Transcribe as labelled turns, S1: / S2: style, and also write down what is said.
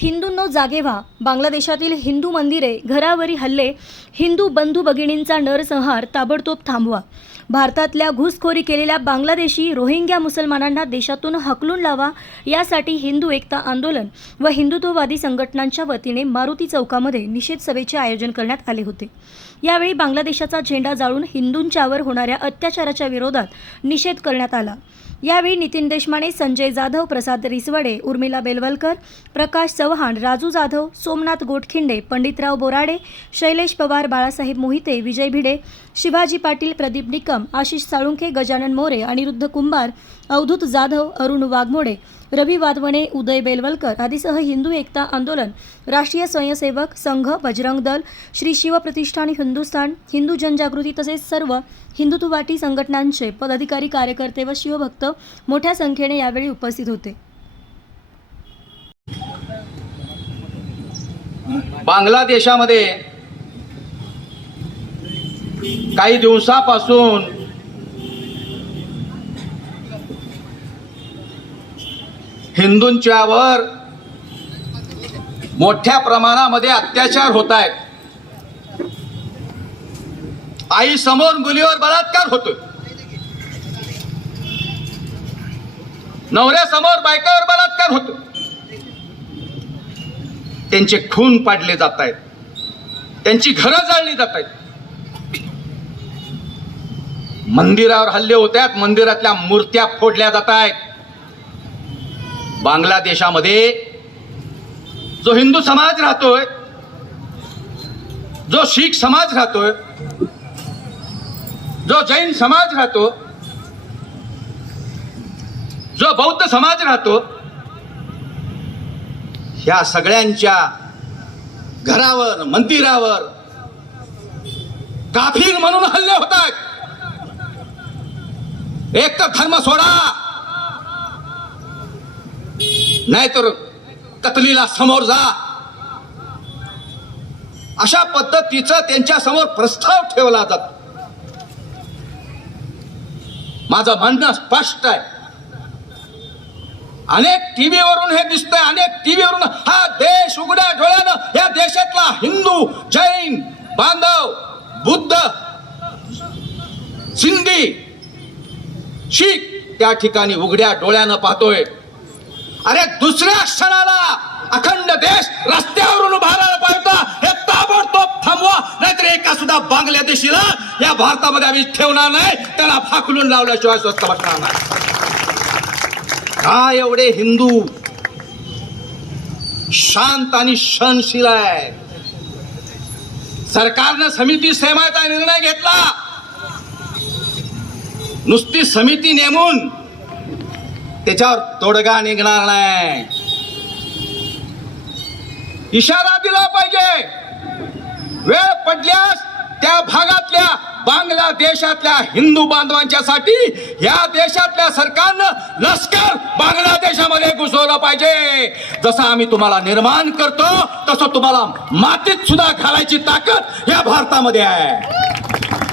S1: हिंदूंनो जागे व्हा. बांगलादेशातील हिंदू मंदिरे घरावरी हल्ले हिंदू बंधू भगिनींचा नरसंहार ताबडतोब थांबवा. भारतातल्या घुसखोरी केलेल्या बांगलादेशी रोहिंग्या मुसलमानांना देशातून हकलून लावा यासाठी हिंदू एकता आंदोलन व हिंदुत्ववादी संघटनांच्या वतीने मारुती चौकामध्ये निषेध सभेचे आयोजन करण्यात आले होते. यावेळी बांगलादेशाचा झेंडा जाळून हिंदूंच्यावर होणाऱ्या अत्याचाराच्या विरोधात निषेध करण्यात आला. यावेळी नितीन देशमाने संजय जाधव प्रसाद रिसवडे उर्मिला बेलवलकर प्रकाश चव्हाण राजू जाधव सोमनाथ गोटखिंडे पंडितराव बोराडे शैलेश पवार बाळासाहेब मोहिते विजय भिडे शिवाजी पाटील प्रदीप निकम आशिष साळुंखे गजानन मोरे अनिरुद्ध कुंभार अवधूत जाधव अरुण वाघमोडे रवी वाधवणे उदय बेलवलकर आदीसह हिंदू एकता आंदोलन राष्ट्रीय स्वयंसेवक संघ बजरंग दल श्री शिवप्रतिष्ठान हिंदुस्थान हिंदू जनजागृती तसेच सर्व हिंदुत्ववाटी संघटनांचे पदाधिकारी कार्यकर्ते व शिवभक्त मोठ्या संख्येने यावेळी उपस्थित होते.
S2: बांगलादेशामध्ये काही दिवसापासून हिंदूंच्यावर मोठ्या प्रमाणामध्ये अत्याचार होत आहेत आई समोर मुलीवर बलात्कार होतो नवऱ्यासमोर बायकावर बलात्कार होतो त्यांचे खून पाडले जात आहेत त्यांची घरं जाळली जात आहेत मंदिरावर हल्ले होत आहेत मंदिरातल्या मूर्त्या फोडल्या जात आहेत बांगलादेशामध्ये जो हिंदू समाज राहतोय जो शीख समाज राहतोय जो जैन समाज राहतो जो बौद्ध समाज राहतो ह्या सगळ्यांच्या घरावर मंदिरावर काफीर म्हणून हल्ले होतात एक तर धर्म सोडा. नाहीतर कतलीला समोर जा. अशा पद्धतीचं त्यांच्यासमोर प्रस्ताव ठेवला जातो. माझं म्हणणं स्पष्ट आहे. अनेक टीव्हीवरून हे दिसतंय अनेक टीव्हीवरून हा देश उघड्या डोळ्यानं या देशातला हिंदू जैन बांधव बुद्ध सिंधी शीख त्या ठिकाणी उघड्या डोळ्यानं पाहतोय. अरे दुसऱ्या क्षणाला अखंड देश रस्त्यावरून उभा पाहिजे. हे ताबडतोब थांबवा नाहीतर एका सुद्धा बांगलादेशीला या भारतामध्ये आम्ही ठेवणार नाही. त्याला फाकलून लावल्याशिवाय स्वस्त बसणार नाही. काय एवढे हिंदू शांत आणि सहनशील आहे. सरकारनं समिती सेमाचा निर्णय घेतला. नुसती समिती नेमून त्याच्यावर तोडगा निघणार नाही. इशारा दिला पाहिजे. वेळ पडल्यास त्या भागातल्या बांगलादेशातल्या हिंदू बांधवांच्यासाठी या देशातल्या सरकारनं लष्कर बांगलादेशामध्ये घुसवलं पाहिजे. जसं आम्ही तुम्हाला निर्माण करतो तसं तुम्हाला मातीत सुद्धा घालायची ताकद या भारतामध्ये आहे.